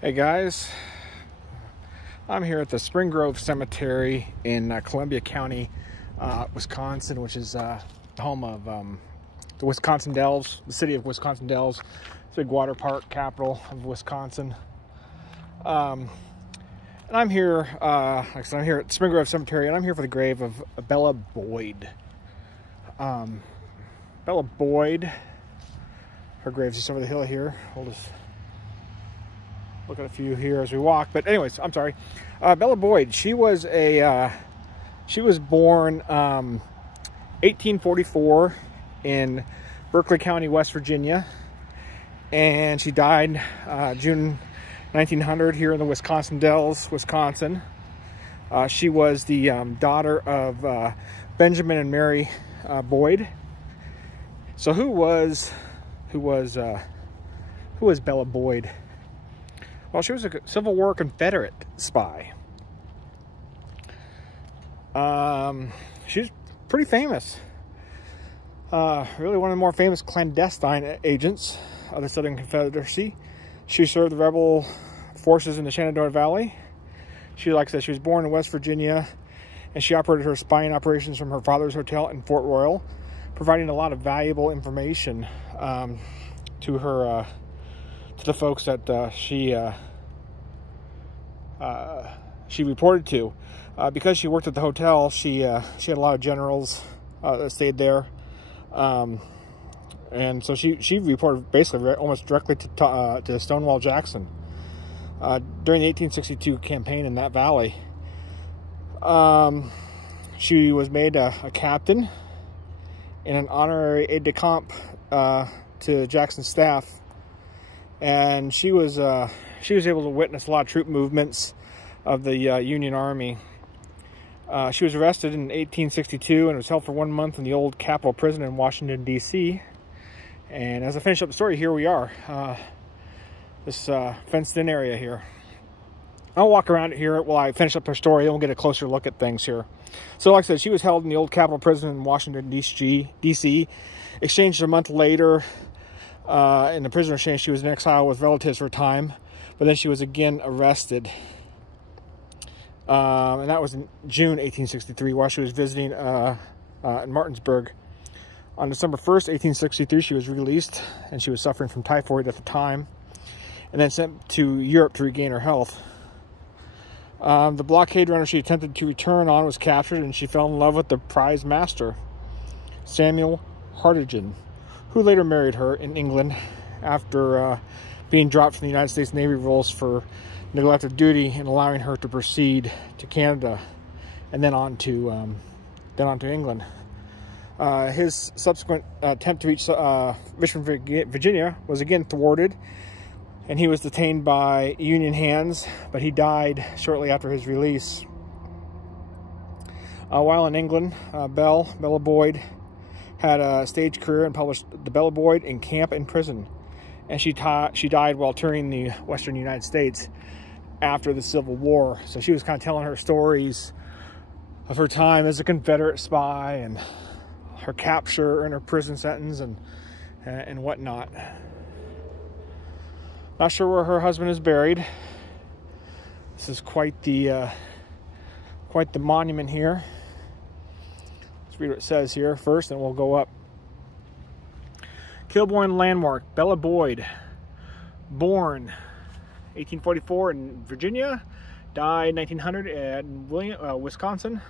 Hey guys, I'm here at the Spring Grove Cemetery in Columbia County, Wisconsin, which is the home of the Wisconsin Dells, the city of Wisconsin Dells. It's a big water park, capital of Wisconsin. And I'm here, like I said, I'm here at Spring Grove Cemetery, and I'm here for the grave of Bella Boyd. Bella Boyd, her grave's just over the hill here. We'll just look at a few here as we walk. But anyways, I'm sorry. Bella Boyd, she was born 1844 in Berkeley County, West Virginia, and she died June 1900 here in the Wisconsin Dells, Wisconsin. She was the daughter of Benjamin and Mary Boyd. So who was Bella Boyd? Well, she was a Civil War Confederate spy. She's pretty famous. Really one of the more famous clandestine agents of the Southern Confederacy. She served the rebel forces in the Shenandoah Valley. She, like I said, she was born in West Virginia, and she operated her spying operations from her father's hotel in Fort Royal, providing a lot of valuable information to her to the folks that she reported to. Because she worked at the hotel, she had a lot of generals that stayed there, and so she reported basically almost directly to Stonewall Jackson during the 1862 campaign in that valley. She was made a captain and an honorary aide-de-camp to Jackson's staff. And she was able to witness a lot of troop movements of the Union Army. She was arrested in 1862 and was held for 1 month in the old Capitol Prison in Washington, D.C. And as I finish up the story, here we are, this fenced-in area here. I'll walk around here while I finish up her story, and we'll get a closer look at things here. So, like I said, she was held in the old Capitol Prison in Washington, D.C. Exchanged a month later. In the prisoner exchange, she was in exile with relatives for a time, but then she was again arrested. And that was in June 1863 while she was visiting in Martinsburg. On December 1st, 1863, she was released, and she was suffering from typhoid at the time, and then sent to Europe to regain her health. The blockade runner she attempted to return on was captured, and she fell in love with the prize master, Samuel Hartigan, who later married her in England after being dropped from the United States Navy rolls for neglect of duty and allowing her to proceed to Canada and then on to England. His subsequent attempt to reach Richmond, Virginia was again thwarted, and he was detained by Union hands, but he died shortly after his release. While in England, Bella Boyd had a stage career and published The Bella Boyd in Camp and Prison. And she died while touring the Western United States after the Civil War. So she was kind of telling her stories of her time as a Confederate spy and her capture and her prison sentence and whatnot. Not sure where her husband is buried. This is quite the monument here. Read what it says here first, and we'll go up. Kilbourne Landmark, Bella Boyd, born 1844 in Virginia, died 1900 in Wisconsin.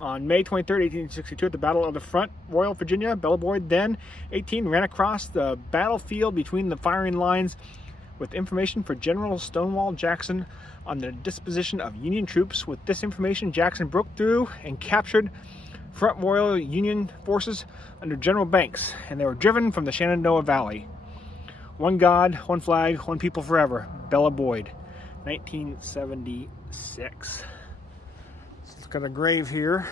On May 23rd, 1862, at the Battle of the Front, Royal, Virginia, Bella Boyd, then 18, ran across the battlefield between the firing lines with information for General Stonewall Jackson on the disposition of Union troops. With this information, Jackson broke through and captured Front Royal Union forces under General Banks, and they were driven from the Shenandoah Valley. One God, one flag, one people forever. Bella Boyd, 1976. Let's look at a grave here.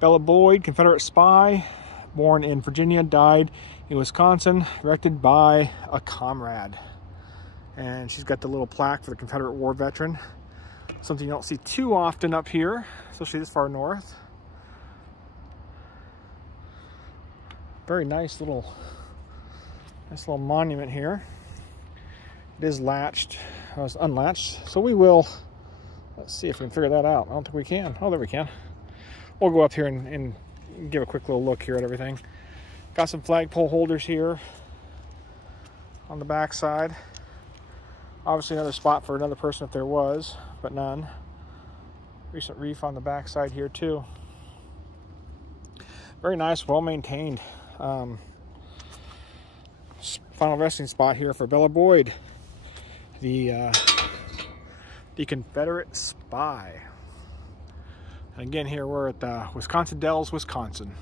Bella Boyd, Confederate spy, born in Virginia, died in Wisconsin, erected by a comrade. And she's got the little plaque for the Confederate War veteran. Something you don't see too often up here, especially this far north. Very nice little monument here. It is latched. It was unlatched. So we will, let's see if we can figure that out. I don't think we can. Oh, there we can. We'll go up here and give a quick little look here at everything. Got some flagpole holders here on the back side. Obviously another spot for another person if there was, but none. Recent reef on the back side here too. Very nice, well maintained. Final resting spot here for Bella Boyd, the Confederate Spy. And again, here we're at Wisconsin Dells, Wisconsin.